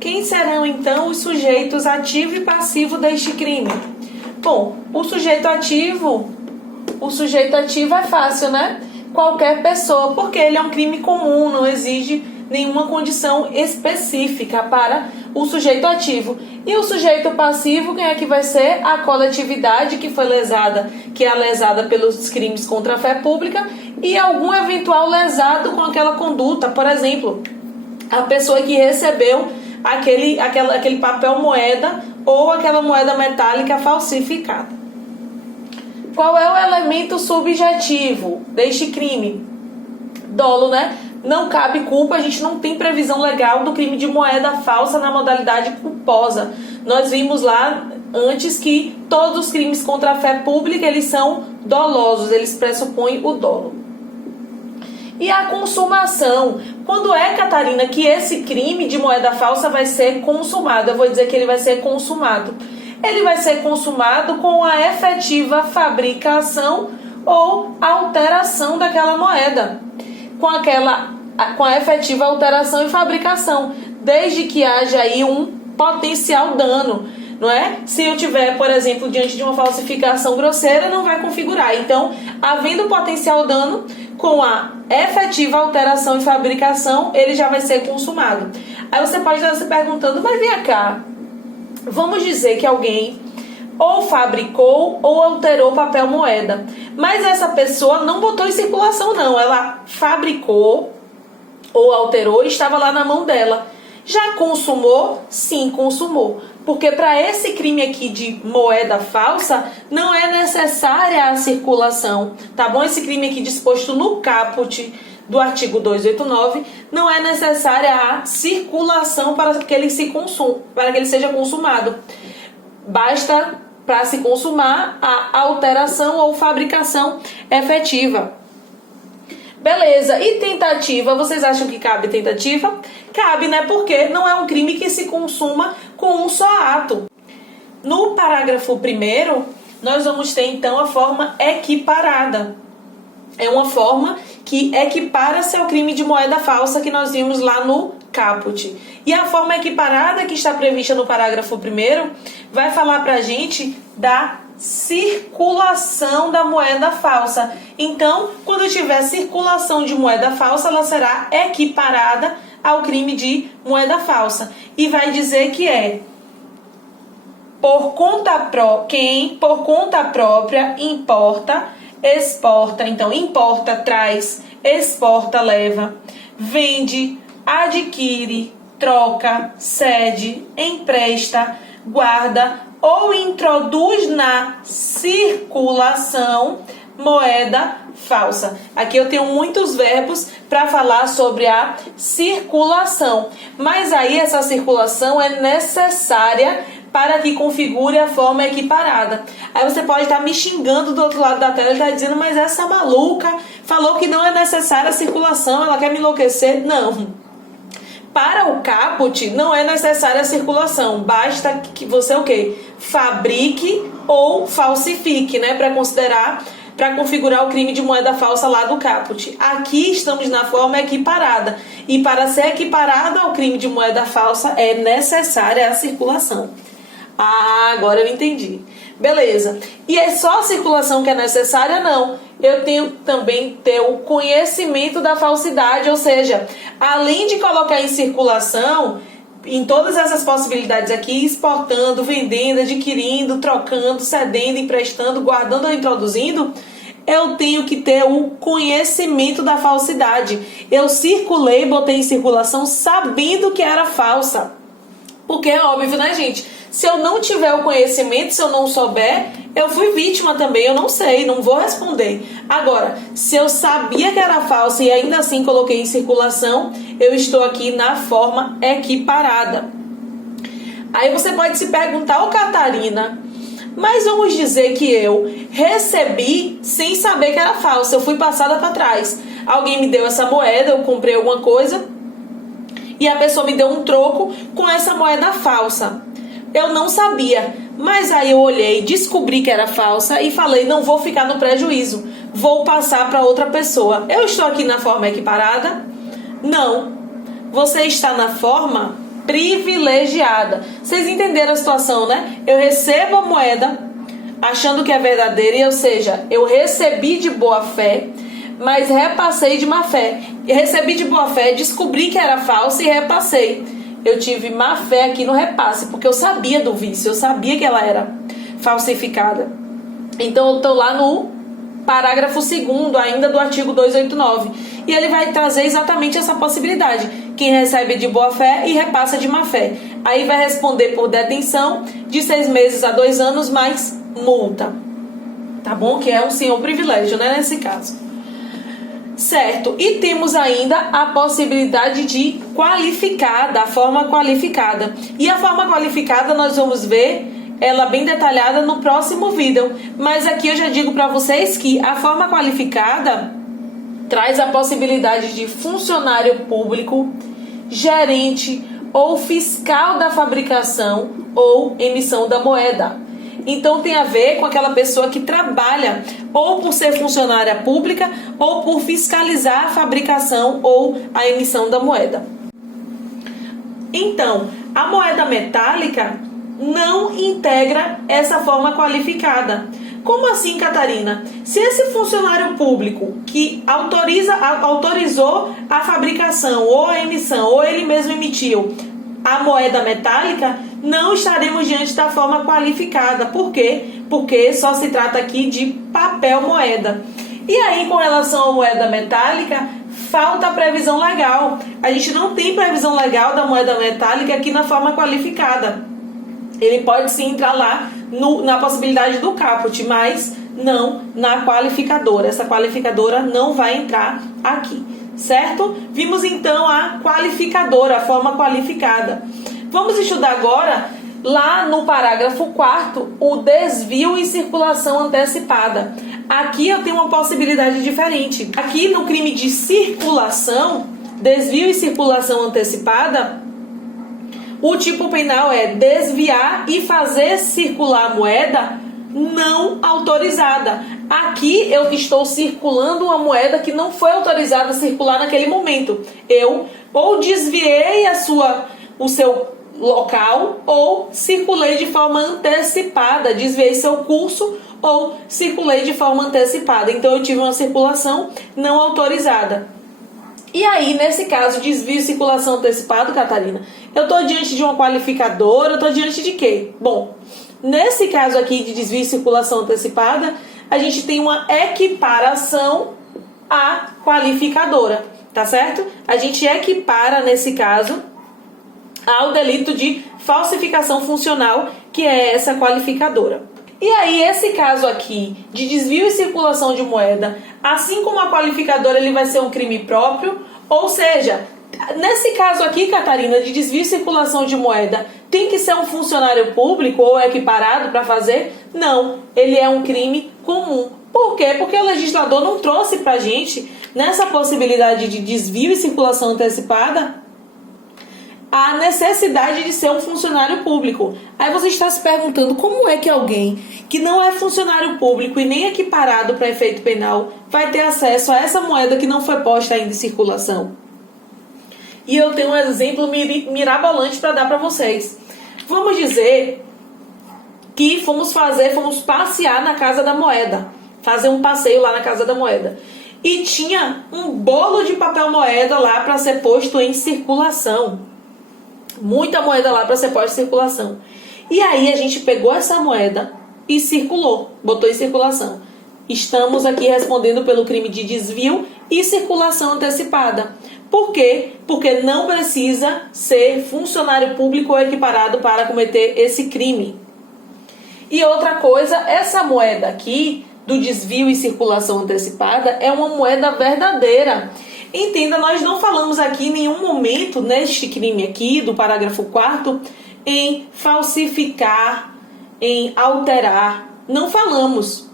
Quem serão então os sujeitos ativo e passivo deste crime? Bom, o sujeito ativo é fácil, né? Qualquer pessoa, porque ele é um crime comum, não exige nenhuma condição específica para o sujeito ativo. E o sujeito passivo, quem é que vai ser? A coletividade que foi lesada, que é lesada pelos crimes contra a fé pública e algum eventual lesado com aquela conduta. Por exemplo, a pessoa que recebeu aquele papel moeda ou aquela moeda metálica falsificada. Qual é o elemento subjetivo deste crime? Dolo, né? Não cabe culpa, a gente não tem previsão legal do crime de moeda falsa na modalidade culposa. Nós vimos lá antes que todos os crimes contra a fé pública, eles são dolosos, eles pressupõem o dolo. E a consumação. Quando é, Catarina, que esse crime de moeda falsa vai ser consumado? Eu vou dizer que ele vai ser consumado. Ele vai ser consumado com a efetiva fabricação ou alteração daquela moeda. Com a efetiva alteração e fabricação, desde que haja aí um potencial dano, não é? Se eu tiver, por exemplo, diante de uma falsificação grosseira, não vai configurar. Então, havendo potencial dano, com a efetiva alteração e fabricação, ele já vai ser consumado. Aí você pode estar se perguntando, mas vem cá, vamos dizer que alguém ou fabricou ou alterou papel moeda, mas essa pessoa não botou em circulação não, ela fabricou ou alterou e estava lá na mão dela. Já consumou? Sim, consumou. Porque para esse crime aqui de moeda falsa, não é necessária a circulação, tá bom? Esse crime aqui disposto no caput do artigo 289, não é necessária a circulação para que ele seja consumado. Basta para se consumar a alteração ou fabricação efetiva. Beleza, e tentativa? Vocês acham que cabe tentativa? Cabe, né? Porque não é um crime que se consuma com um só ato. No parágrafo 1º, nós vamos ter então a forma equiparada. É uma forma que equipara-se ao crime de moeda falsa que nós vimos lá no caput. E a forma equiparada que está prevista no parágrafo 1º vai falar pra gente da circulação da moeda falsa. Então, quando tiver circulação de moeda falsa, ela será equiparada ao crime de moeda falsa. E vai dizer que é quem por conta própria importa, exporta. Então, importa, traz, exporta, leva, vende, adquire, troca, cede, empresta, guarda ou introduz na circulação moeda falsa. Aqui eu tenho muitos verbos para falar sobre a circulação, mas aí essa circulação é necessária para que configure a forma equiparada. Aí você pode estar me xingando do outro lado da tela e estar dizendo, mas essa maluca falou que não é necessária a circulação, ela quer me enlouquecer. Não. Para o caput não é necessária a circulação, basta que você o quê? Fabrique ou falsifique, né, para configurar o crime de moeda falsa lá do caput. Aqui estamos na forma equiparada e para ser equiparada ao crime de moeda falsa é necessária a circulação. Ah, agora eu entendi. Beleza. E é só a circulação que é necessária? Não. Eu tenho também ter o conhecimento da falsidade, ou seja, além de colocar em circulação, em todas essas possibilidades aqui, exportando, vendendo, adquirindo, trocando, cedendo, emprestando, guardando ou introduzindo, eu tenho que ter o conhecimento da falsidade. Eu circulei, botei em circulação sabendo que era falsa. Porque é óbvio, né, gente? Se eu não tiver o conhecimento, se eu não souber, eu fui vítima também, eu não sei, não vou responder. Agora, se eu sabia que era falsa e ainda assim coloquei em circulação, eu estou aqui na forma equiparada. Aí você pode se perguntar, Catarina, mas vamos dizer que eu recebi sem saber que era falsa, eu fui passada para trás. Alguém me deu essa moeda, eu comprei alguma coisa e a pessoa me deu um troco com essa moeda falsa. Eu não sabia, mas aí eu olhei, descobri que era falsa e falei, não vou ficar no prejuízo, vou passar para outra pessoa. Eu estou aqui na forma equiparada? Não. Você está na forma privilegiada. Vocês entenderam a situação, né? Eu recebo a moeda achando que é verdadeira, ou seja, eu recebi de boa fé, mas repassei de má fé. Recebi de boa fé, descobri que era falsa e repassei. Eu tive má fé aqui no repasse, porque eu sabia do vício, eu sabia que ela era falsificada. Então eu estou lá no parágrafo 2º ainda do artigo 289. E ele vai trazer exatamente essa possibilidade. Quem recebe de boa fé e repassa de má fé. Aí vai responder por detenção de 6 meses a 2 anos mais multa. Tá bom? Que é um senhor privilégio, né? Nesse caso. Certo, e temos ainda a possibilidade de qualificada, a forma qualificada. E a forma qualificada nós vamos ver ela bem detalhada no próximo vídeo. Mas aqui eu já digo para vocês que a forma qualificada traz a possibilidade de funcionário público, gerente ou fiscal da fabricação ou emissão da moeda. Então tem a ver com aquela pessoa que trabalha ou por ser funcionária pública ou por fiscalizar a fabricação ou a emissão da moeda. Então, a moeda metálica não integra essa forma qualificada. Como assim, Catarina? Se esse funcionário público que autorizou a fabricação ou a emissão, ou ele mesmo emitiu a moeda metálica, não estaremos diante da forma qualificada. Por quê? Porque só se trata aqui de papel moeda. E aí, com relação à moeda metálica, falta a previsão legal. A gente não tem previsão legal da moeda metálica aqui na forma qualificada. Ele pode sim entrar lá na possibilidade do caput, mas não na qualificadora. Essa qualificadora não vai entrar aqui, certo? Vimos então a qualificadora, a forma qualificada. Vamos estudar agora, lá no parágrafo 4º, o desvio e circulação antecipada. Aqui eu tenho uma possibilidade diferente. Aqui no crime de circulação, desvio e circulação antecipada, o tipo penal é desviar e fazer circular a moeda não autorizada. Aqui eu estou circulando uma moeda que não foi autorizada a circular naquele momento. Eu ou desviei o seu local ou circulei de forma antecipada, desviei seu curso ou circulei de forma antecipada. Então eu tive uma circulação não autorizada. E aí, nesse caso, desvio e circulação antecipada, Catarina, eu estou diante de uma qualificadora, eu estou diante de quê? Bom, nesse caso aqui de desvio e circulação antecipada, a gente tem uma equiparação à qualificadora, tá certo? A gente equipara, nesse caso, ao delito de falsificação funcional, que é essa qualificadora. E aí, esse caso aqui de desvio e circulação de moeda, assim como a qualificadora, ele vai ser um crime próprio, ou seja, nesse caso aqui, Catarina, de desvio e circulação de moeda, tem que ser um funcionário público ou equiparado para fazer? Não, ele é um crime comum. Por quê? Porque o legislador não trouxe para a gente, nessa possibilidade de desvio e circulação antecipada, a necessidade de ser um funcionário público. Aí você está se perguntando como é que alguém que não é funcionário público e nem equiparado para efeito penal vai ter acesso a essa moeda que não foi posta ainda em circulação. E eu tenho um exemplo mirabolante para dar para vocês. Vamos dizer que fomos passear na Casa da Moeda, fazer um passeio lá na Casa da Moeda. E tinha um bolo de papel moeda lá para ser posto em circulação. Muita moeda lá para ser posta em circulação. E aí a gente pegou essa moeda e circulou, botou em circulação. Estamos aqui respondendo pelo crime de desvio e circulação antecipada. Por quê? Porque não precisa ser funcionário público ou equiparado para cometer esse crime. E outra coisa, essa moeda aqui, do desvio e circulação antecipada, é uma moeda verdadeira. Entenda, nós não falamos aqui em nenhum momento, neste crime aqui, do parágrafo 4º, em falsificar, em alterar. Não falamos.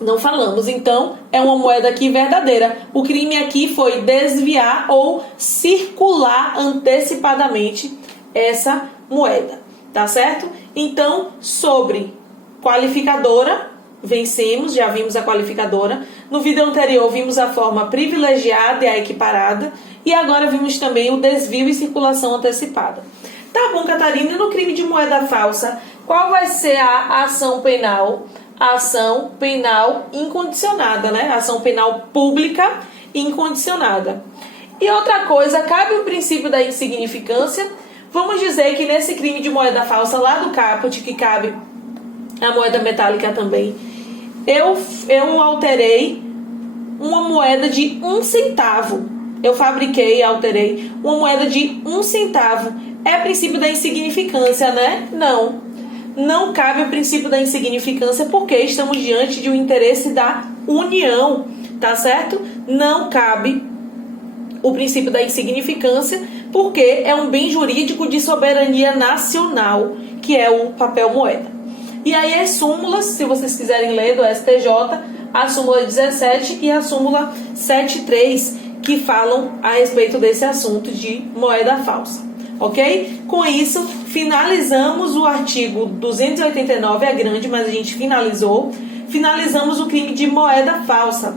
Não falamos. Então, é uma moeda aqui verdadeira. O crime aqui foi desviar ou circular antecipadamente essa moeda. Tá certo? Então, sobre qualificadora, vencemos, já vimos a qualificadora. No vídeo anterior vimos a forma privilegiada e a equiparada. E agora vimos também o desvio e circulação antecipada. Tá bom, Catarina, e no crime de moeda falsa, qual vai ser a ação penal? A ação penal incondicionada, né? Ação penal pública incondicionada. E outra coisa, cabe o princípio da insignificância. Vamos dizer que nesse crime de moeda falsa lá do caput, que cabe a moeda metálica também, eu alterei uma moeda de 1 centavo. Eu fabriquei, alterei uma moeda de 1 centavo. É princípio da insignificância, né? Não cabe o princípio da insignificância porque estamos diante de um interesse da União, tá certo? Não cabe o princípio da insignificância porque é um bem jurídico de soberania nacional, que é o papel moeda. E aí as súmulas, se vocês quiserem ler do STJ, a súmula 17 e a súmula 73, que falam a respeito desse assunto de moeda falsa. Ok? Com isso, finalizamos o artigo 289, é grande, mas a gente finalizamos o crime de moeda falsa.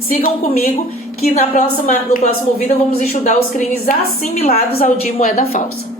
Sigam comigo que no próximo vídeo vamos estudar os crimes assimilados ao de moeda falsa.